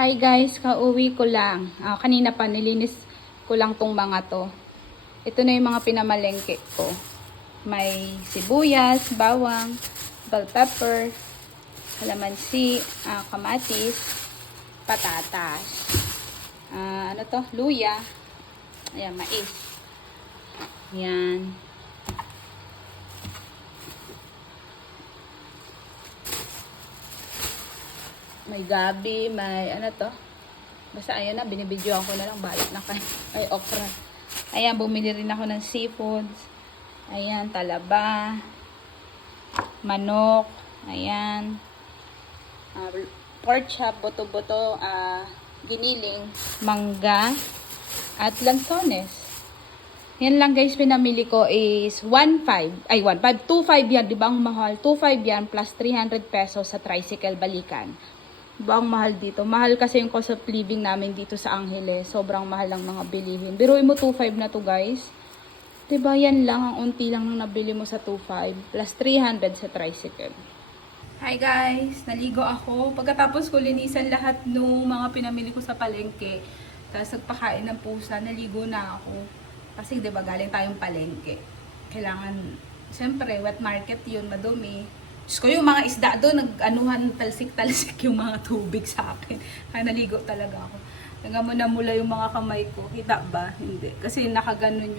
Hi guys, kauwi ko lang. Kanina pa nilinis ko lang tong mga to. Ito na yung mga pinamalengke ko. May sibuyas, bawang, bell pepper, kalamansi, kamatis, patatas. Ano to? Luya. Ayan, mais. Ayan. May gabi, may ano to. Basta ayan na, binibidyoan ko na lang. Balik na kayo. Ay, okra. Ayan, bumili rin ako ng seafoods. Ayan, talaba. Manok. Ayan. Pork chop, buto-buto. Giniling. Mangga. At lansones. Yan lang guys, pinamili ko is 1.5. Ay, 1.5. 2.5 yan. Diba ang mahal? 2.5 yan plus 300 pesos sa tricycle balikan. Diba ang mahal dito? Mahal kasi yung cost of living namin dito sa Angeles. Sobrang mahal lang mga bilihin. Biruin mo 2.5 na to guys. Diba yan lang, ang unti lang nang nabili mo sa 2.5 plus 300 sa tricycle. Hi guys! Naligo ako. Pagkatapos ko linisan lahat ng mga pinamili ko sa palengke. Tapos nagpakain ng pusa, naligo na ako. Kasi diba galing tayong palengke. Kailangan, siyempre, wet market yun, madumi. Diyos ko, yung mga isda doon, nag-anuhan, talsik-talsik yung mga tubig sa akin. Kaya naligo talaga ako. Nagamula yung mga kamay ko. Kita ba? Hindi. Kasi nakaganon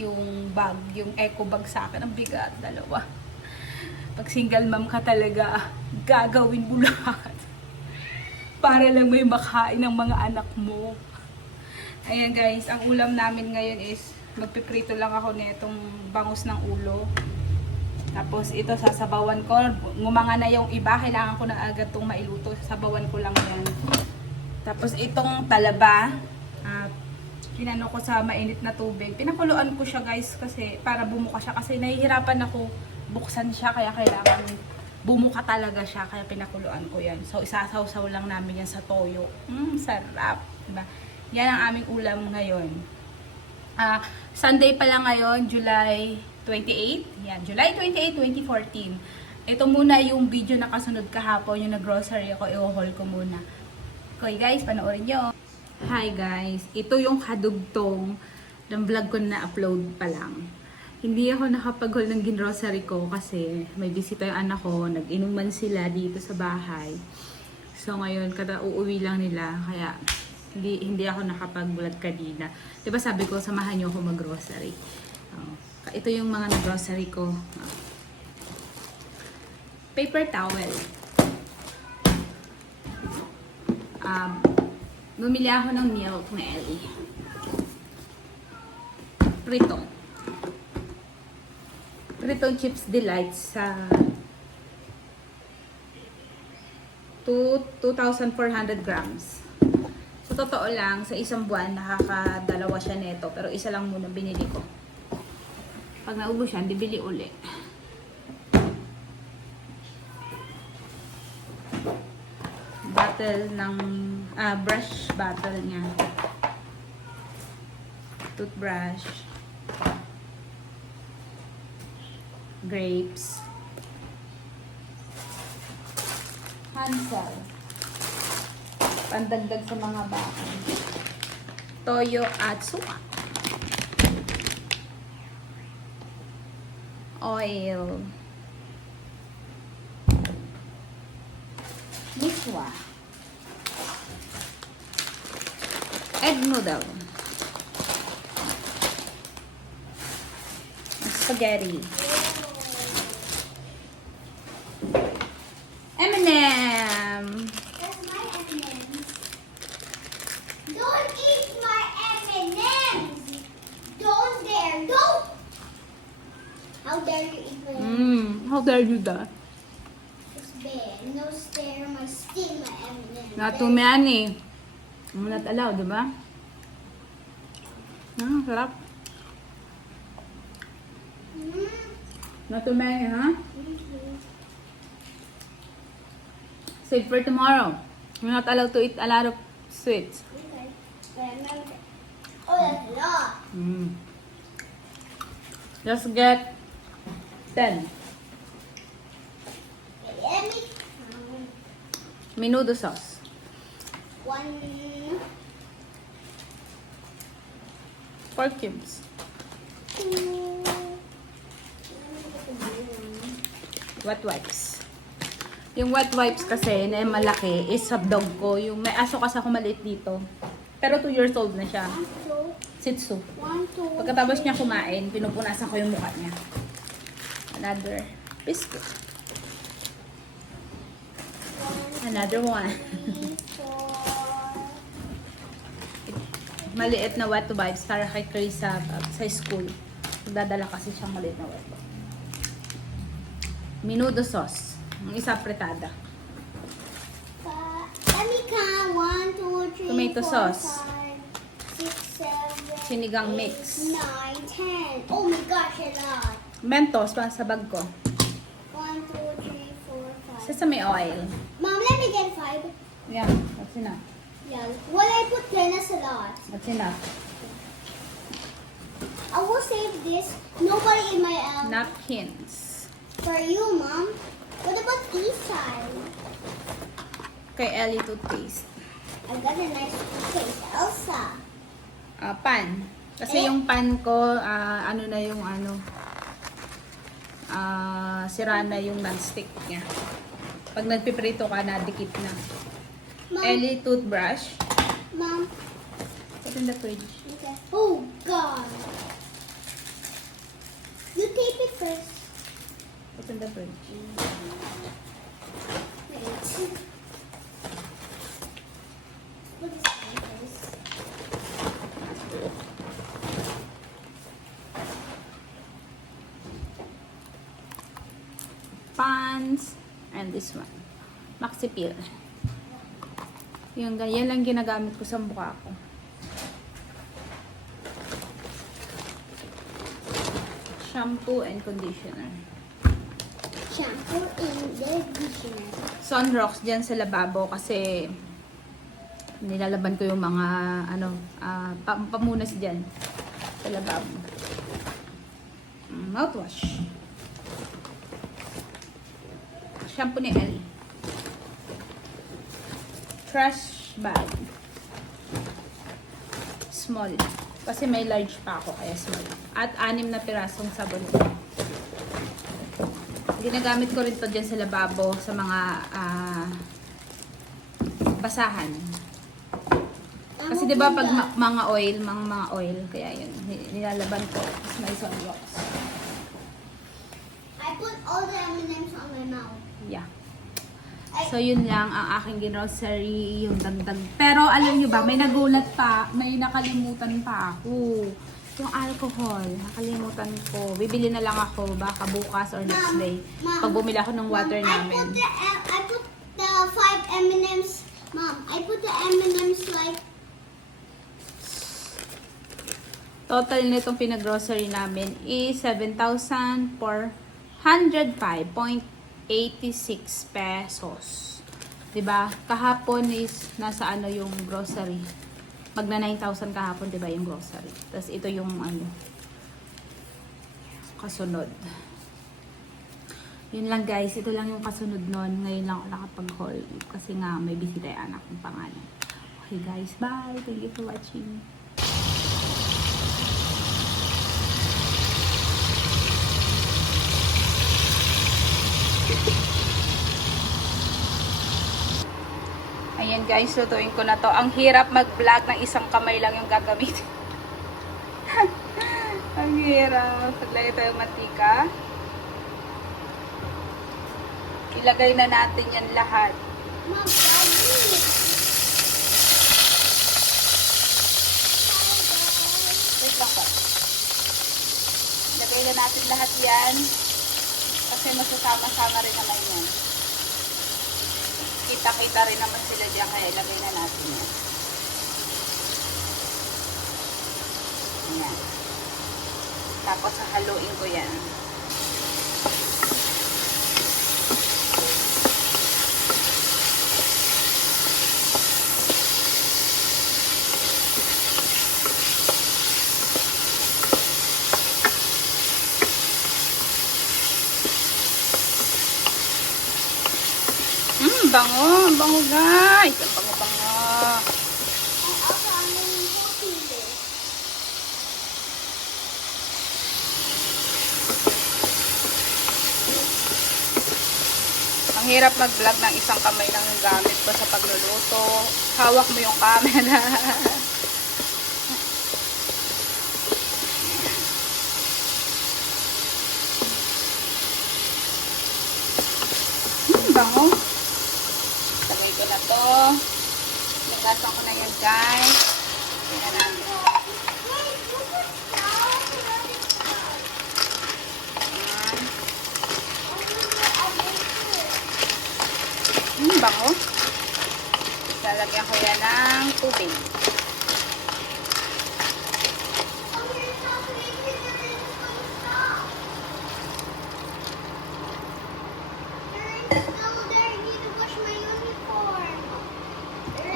yung bag, yung eco bag sa akin. Ang bigat, dalawa. Pag single mom ka talaga, gagawin mo lahat. Para lang may makain ng mga anak mo. Ayan guys, ang ulam namin ngayon is magpiprito lang ako nitong bangus ng ulo. Tapos ito sasabawan ko. Ngumanga na yung iba, kailangan ko na agad itong mailuto. Sasabawan ko lang yan. Tapos itong talaba, kinano ko sa mainit na tubig. Pinakuluan ko siya guys kasi para bumuka siya. Kasi nahihirapan ako buksan siya, kaya kailangan bumuka talaga siya. Kaya pinakuluan ko yan. So isasawsaw lang namin yan sa toyo. Sarap. Diba? Yan ang aming ulam ngayon. Sunday pa lang ngayon, July 28. Yan, July 28, 2014. Ito muna yung video na kasunod kahapon, yung nag-grocery ako, i-haul ko muna. Okay guys, panoorin nyo. Hi guys, ito yung kadugtong ng vlog ko na upload pa lang. Hindi ako nakapag-haul ng grocery ko kasi may bisita yung anak ko, nag-inuman sila dito sa bahay. So ngayon, kada uuwi lang nila, kaya hindi ako nakapag-vlog kanina. Diba sabi ko, samahan nyo ako mag-grocery. Ito yung mga grocery ko. Paper towel. Bumili ako ng milk na Ellie. Pritong Chips Delight sa 2,400 grams. So, totoo lang, sa isang buwan, nakakadalawa siya neto. Pero isa lang muna binili ko. Pag naubos siya, bibili uli. Bottle ng, brush bottle niya. Toothbrush. Grapes. Hansel. Pandagdag sa mga baka. Toyo at suka. Oil. Miswa. Egg noodle. Spaghetti. M&M. That's my M&M's. Don't eat my M&M's. Don't dare. Don't. How dare you eat my M&M's? How dare you that? It's bad. No stare. My steal my M&M's. Not too many. I'm not allowed, diba? Sarap. Not too many, huh? Save for tomorrow. You're not allowed to eat a lot of sweets. Okay. But I'm not. Oh, that's a lot. Just get 10. Let me. Menudo sauce. 1. 4 cubes. 2. Wet wipes. Yung wet wipes kasi na malaki is sa dog ko. Yung may aso kasi ako maliit dito. Pero 2 years old na siya. 1, 2. Shih Tzu. 1, 2. Pagkatapos niya kumain, pinupunasan ko yung mukha niya. Another biscuit. Another one. 4. Maliit na wet wipes para kay Chris sa school. Magdadala kasi siyang maliit na wet wipes. Menudo sauce. Ang isa pretada. Let me count. 1, 2, 3, Tomato 4, sauce. 5, 6, 7, Sinigang 8, mix. 9, 10. Oh my gosh, a lot. Mentos pa sa bag ko. 1, 2, 3, 4, 5. Sesame oil. Mom, let me get 5. Yeah, that's enough. Yeah. Well, I put 10 as a lot. That's enough. I will save this. Nobody in my Napkins. For you, Mom. What about this side? Kay Ellie toothpaste. I got a nice case. Elsa. Pan. Kasi yung pan ko, ano na yung sira na yung non-stick niya. Pag nagpiprito ka na, dikit na. Mom. Ellie toothbrush. Mom. Put in the fridge. Okay. Oh, God. You tape it first. Put in the fridge. Wait. Put this in first. Pans. And this one. Maxi Peel. Yung ganyan lang ginagamit ko sa mukha ko. Shampoo and conditioner. Shampoo and conditioner. Sunrocks dyan sa lababo kasi nilalaban ko yung mga pamunas dyan sa lababo. Mouthwash. Shampoo ni Ellie. Trash bag. Small. Kasi may large pa ako kaya small. At 6 na pirasong sabon. Ginagamit ko rin to dyan sa lababo sa mga basahan. Kasi 'di ba pag mga oil, kaya yun nilalaban ko. Tapos may sunrocks. I put all the M&Ms on my mouth. Yeah. So yun lang ang aking grocery, yung dagdag. Pero alam niyo ba, may nagulat pa, may nakalimutan pa ako. Yung alcohol, nakalimutan ko. Bibili na lang ako baka bukas or next day. Pag bumili ako ng water namin. I put the 5 M&Ms. Mom, I put the M&Ms like Total nitong pinag-grocery namin is 7,405.86 pesos. 'Di ba? Kahapon is nasa yung grocery. Magna 9,000 kahapon, 'di ba, yung grocery. Tapos ito yung kasunod. Yun lang guys, ito lang yung kasunod nun. Ngayon lang ako nakapag-haul kasi nga may bisita yung anak kong pangalan. Okay guys, bye. Thank you for watching. Ayan guys, lutuin ko na to. Ang hirap mag-vlog ng isang kamay lang yung gagamitin. Ang hirap. Paglagay tayo mantika. Ilagay na natin yan lahat. Mom, Daddy. Wait lang ba? Ilagay na natin lahat yan. Kasi masasama-sama rin naman yan. Kita-kita rin naman sila dyan, kaya ilagay na natin yan. Ayan. Tapos haluin ko yan. Bango, bango guys. Ang bango-bango. mahirap mag-vlog ng isang kamay lang yung gamit ko sa pagluluto. Hawak mo yung camera. Bango. Sabay ko na to. Lagasan ko na yan, guys. Tingnan natin. Bango. Lalagyan ko yan ng tubig.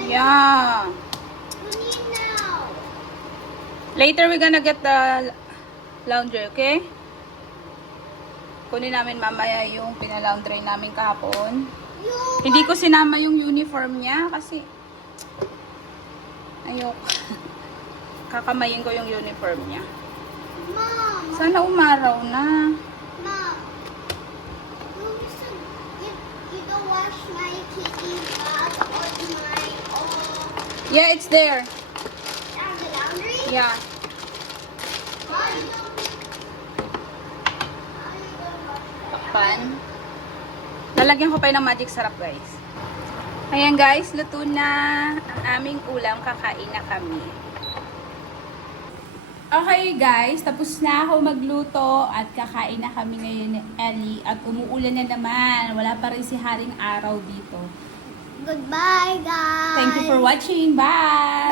Yeah. Later we're gonna get the laundry, okay? Kunin namin mamaya yung pinalaundry namin kahapon. Hindi ko sinama yung uniform niya kasi ayoko. Kakamayin ko yung uniform niya. Mom, Sana umaraw na. Mom, you don't wash my kitty bag or my Yeah, it's there. down the laundry? Yeah. Why you don't wash Takpan. Lalagyan ko pa yun ng magic sarap, guys. Ayan, guys. Luto na ang aming ulam. Kakain na kami. Okay, guys. Tapos na ako magluto at kakain na kami ngayon ni Ellie. At umuulan na naman. Wala pa rin si Haring Araw dito. Goodbye, guys. Thank you for watching. Bye!